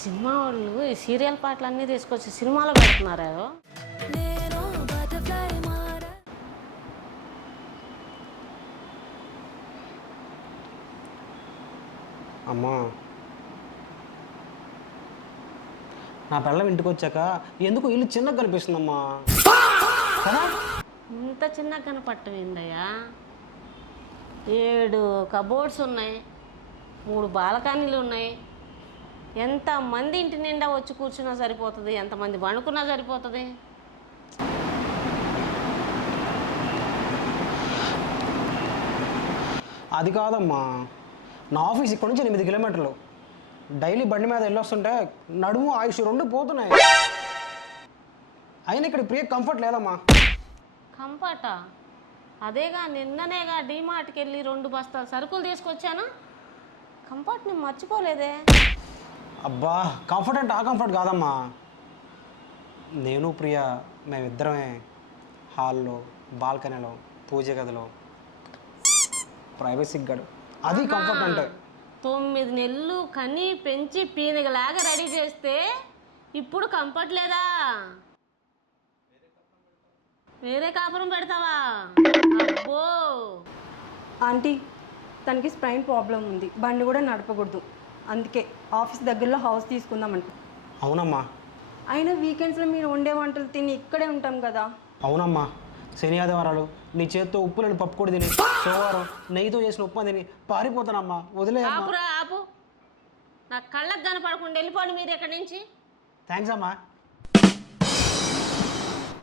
Cinema వాళ్ళు ఈ serial పాటలన్నీ తీసుకొచ్చి సినిమాలో పెడుతున్నారా? అమ్మా, నా పిల్లం ఇంటికి వచ్చాక ఎందుకు ఇల్లు చిన్నగా కనిపిస్తుందమ్మా కదా? ఇంత చిన్నగా కనపట్టమైందయ్యా. 7 కబోర్డ్స్ ఉన్నాయి, 3 బాల్కనీలు ఉన్నాయి. ఎంతమంది ఇంటి నిండా వచ్చి కూర్చున్నా సరిపోతుంది, ఎంతమంది పండుకున్నా సరిపోతుంది. అది కాదమ్మా, నా ఆఫీస్ ఇక్కడ నుంచి 8 కిలోమీటర్లు. డైలీ బండి మీద వెళ్ళొస్తుంటే నడుము ఆయుష్ 2 పోతున్నాయి. అయినా ఇక్కడ ప్రియ కంఫర్ట్ లేదమ్మా. కంఫర్టా? అదేగా నిన్ననేగా డీమార్ట్కి వెళ్ళి 2 బస్తాలు సరుకులు తీసుకొచ్చాను. కంఫర్ట్ నేను మర్చిపోలేదే. అబ్బా, కంఫర్ట్ అంటే ఆ కంఫర్ట్ కాదమ్మా. నేను ప్రియ మేమిద్దరమే హాల్లో, బాల్కనీలో, పూజ గదిలో ప్రైవసీ గడు, అది కంఫర్ట్ అంటే. 9 నెలలు కని పెంచి పీనగలాగా రెడీ చేస్తే ఇప్పుడు కంఫర్ట్ లేదా? వేరే కాపురం పెడతావా? అబ్బో ఆంటీ, తనకి స్ప్రైన్ ప్రాబ్లం ఉంది, బండి కూడా నడపకూడదు. అందుకే ఆఫీస్ దగ్గరలో హౌస్ తీసుకుందామంట. అవునమ్మా. అయినా వీకెండ్స్లో మీరు వండే వంటలు తిని ఇక్కడే ఉంటాం కదా. అవునమ్మా, శని ఆదివారాలు నీ చేత్తో ఉప్పు లేని పప్పు కూడా తిని, సోమవారం నెయ్యితో చేసిన ఉప్మా తిని పారిపోతానమ్మా. వదిలే. ఆపు, నా కళ్ళకు కనపడకుండా వెళ్ళిపోండి మీరు ఎక్కడి నుంచి. థ్యాంక్స్ అమ్మా.